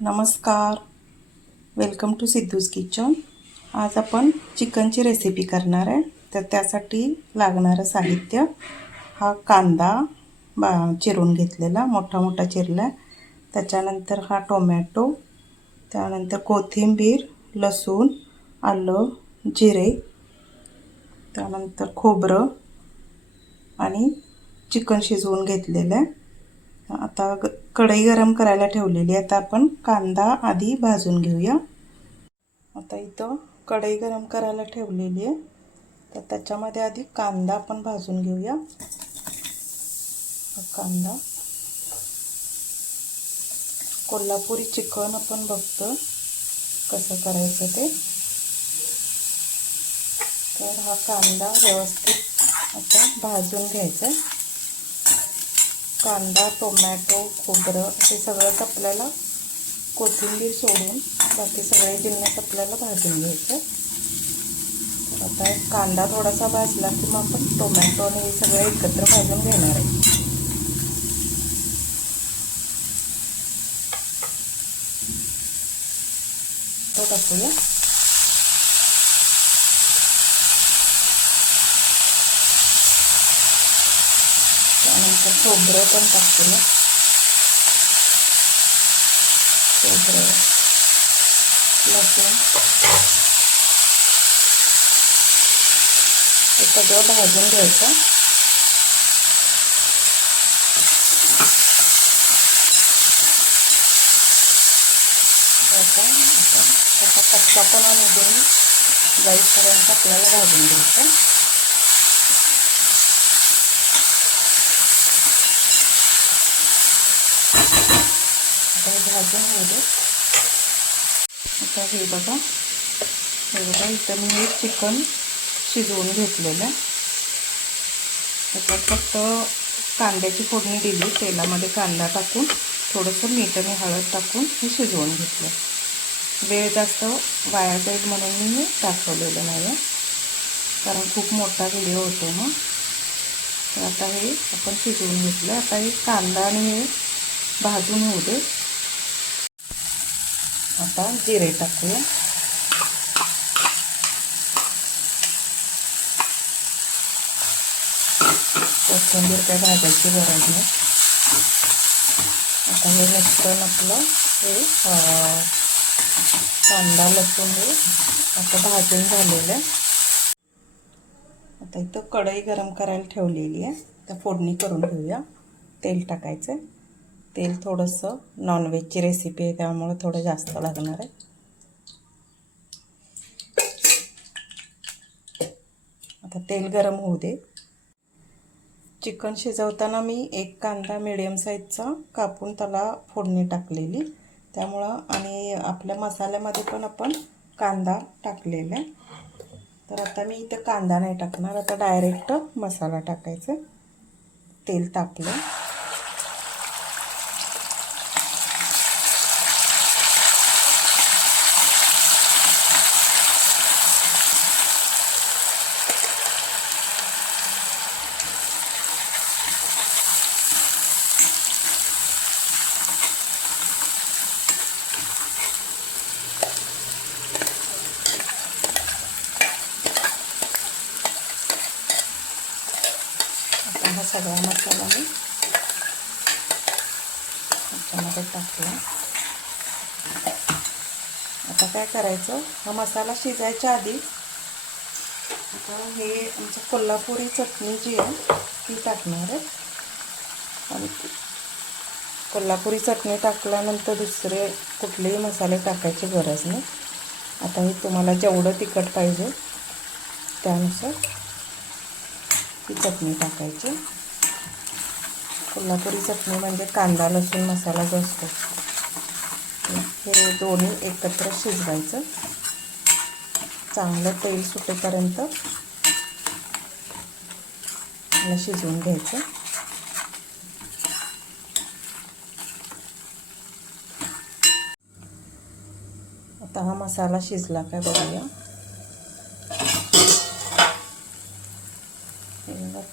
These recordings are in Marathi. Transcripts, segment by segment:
नमस्कार, वेलकम टू सिद्धूज किचन. आज आपण चिकनची रेसिपी करणार आहे. तर त्यासाठी लागणारं साहित्य हा कांदा चिरून घेतलेला, मोठा मोठा चिरला. त्याच्यानंतर हा टोमॅटो, त्यानंतर कोथिंबीर, लसूण, आलं, जिरे, त्यानंतर खोबरं आणि चिकन शिजवून घेतलेलं आहे. आता कढई गरम करायला ठेवलेली आहे. आता आपण कांदा आधी भाजून घेऊया. आता इथं कढई गरम करायला ठेवलेली आहे. तर त्याच्यामध्ये आधी कांदा आपण भाजून घेऊया. कांदा कोल्हापुरी चिकन आपण बघतो कसं करायचं ते. तर हा कांदा व्यवस्थित आता भाजून घ्यायचा. कांदा, टोमॅटो, खोबरं हे सगळंच आपल्याला कोथिंबीर सोडून बाकी सगळे जिन्नस आपल्याला भाजून घ्यायचे. तर आता कांदा थोडासा भाजला की मग आपण टोमॅटो आणि हे सगळे एकत्र भाजून घेणार आहे. तो टाकूया. त्यानंतर खोबरं पण टाकूया. खोबरं, लसूण हे सगळं भाजून घ्यायचं. त्याचा कच्चापणा निघून जाईपर्यंत आपल्याला भाजून घ्यायचं. भाजून होऊ दे. आता हे बघा इथं मी हे चिकन शिजवून घेतलेलं. त्याच्यात फक्त कांद्याची फोडणी दिली. तेलामध्ये कांदा टाकून थोडंसं मीठ आणि हळद टाकून हे शिजवून घेतलं. वेळ जास्त वाया जाईल म्हणून मी हे दाखवलेलं नाही आहे, कारण खूप मोठा व्हिडिओ होतो ना. तर आता हे आपण शिजवून घेतलं. आता हे कांदा आणि हे भाजून होऊ दे. आता जिरे टाकूया. कोथिंबीर काय भाजायची गरज नाही. आता हे मिश्रण आपलं हे कांदा लसूण हे आता भाजून झालेलं आहे. आता इथं कढई गरम करायला ठेवलेली आहे. तर फोडणी करून घेऊया. तेल टाकायचं. तेल थोडंसं नॉनव्हेजची रेसिपी आहे त्यामुळे थोडं जास्त लागणार आहे. आता तेल गरम होऊ दे. चिकन शिजवताना मी एक कांदा मीडियम साईजचा कापून त्याला फोडणी टाकलेली, त्यामुळं आणि आपल्या मसाल्यामध्ये पण आपण कांदा टाकलेला आहे. तर आता मी इथं कांदा नाही टाकणार. आता डायरेक्ट मसाला टाकायचा. तेल तापलं. हा सगळा मसाला मी त्याच्यामध्ये टाकला. आता काय करायचं, हा मसाला शिजायच्या आधी आता हे आमचं कोल्हापुरी चटणी जी आहे ती टाकणार आहे. आणि कोल्हापुरी चटणी टाकल्यानंतर दुसरे कुठलेही मसाले टाकायची गरज नाही. आता हे तुम्हाला जेवढं तिखट पाहिजे त्यानुसार ही चटणी टाकायची. कोल्हापुरी चटणी म्हणजे कांदा लसूण मसाला जो असतो हे दोन्ही एकत्र शिजवायचं. चांगलं तेल सुटेपर्यंत मला शिजवून घ्यायचं. आता हा मसाला शिजला काय बघूया.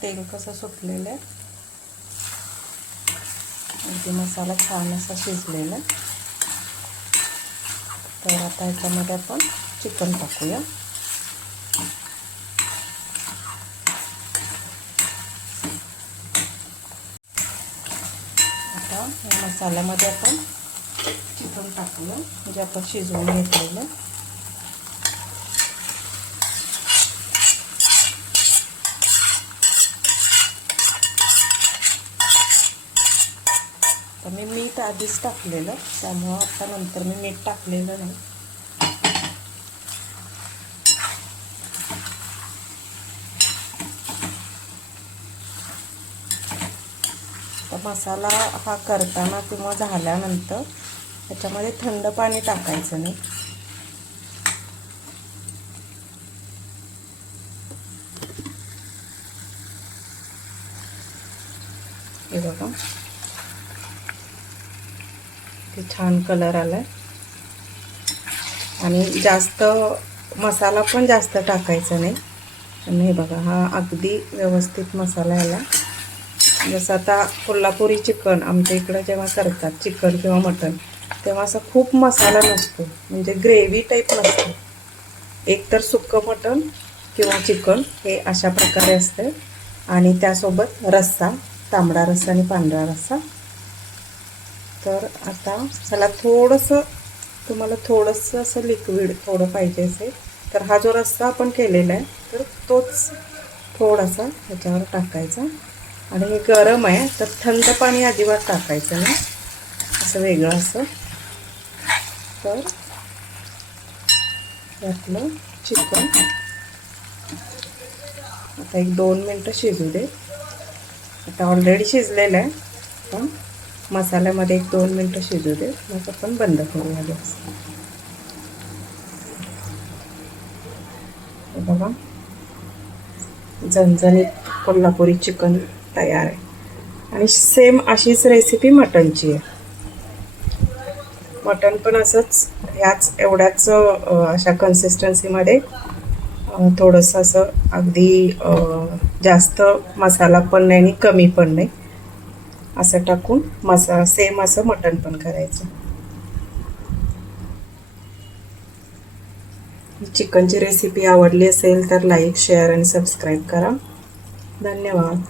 तेल कसं सुटलेलं आहे. अगदी मसाला छान असा शिजलेला. तर आता ह्याच्यामध्ये आपण चिकन टाकूया. आता या मसाल्यामध्ये आपण चिकन टाकूया, म्हणजे आपण शिजवून घेतलेलं. तर मी मीठ आधीच टाकलेलं, त्यामुळं आता नंतर मी मीठ टाकलेलं नाही. तर मसाला हा करताना किंवा झाल्यानंतर त्याच्यामध्ये थंड पाणी टाकायचं नाही. हे बघा ते छान कलर आलाय. आणि जास्त मसाला पण जास्त टाकायचा नाही. आणि हे बघा हा अगदी व्यवस्थित मसाला आला. जसं आता कोल्हापुरी चिकन आमच्या इकडं जेव्हा करतात चिकन किंवा मटण, तेव्हा असं खूप मसाला नसतो, म्हणजे ग्रेव्ही टाईप नसतो. एकतर सुक्कं मटण किंवा चिकन हे अशा प्रकारे असते, आणि त्यासोबत रस्सा, तांबडा रस्सा आणि पांढरा रस्सा. तर आता ह्याला तुम्हाला थोडंसं असं लिक्विड थोडं पाहिजे असेल तर हा जो रस्सा आपण केलेला आहे तर तोच थोडासा ह्याच्यावर टाकायचा. आणि हे गरम आहे तर थंड पाणी अजिबात टाकायचं नाही, असं वेगळं असं. तर यातलं चिकन आता 1-2 मिनटं शिजू दे. आता ऑलरेडी शिजलेलं आहे, पण मसाल्यामध्ये 1-2 मिनटं शिजू दे, मग आपण बंद करूया गॅस. बघा झणझणीत कोल्हापुरी चिकन तयार आहे. आणि सेम अशीच रेसिपी मटणची आहे. मटण पण असंच ह्याच एवढ्याच अशा कन्सिस्टन्सीमध्ये, थोडंसं असं अगदी जास्त मसाला पण नाही आणि कमी पण नाही असं टाकून सेम असं मटण पण करायचं. चिकनची रेसिपी आवडली असेल तर लाईक, शेअर आणि सबस्क्राईब करा. धन्यवाद.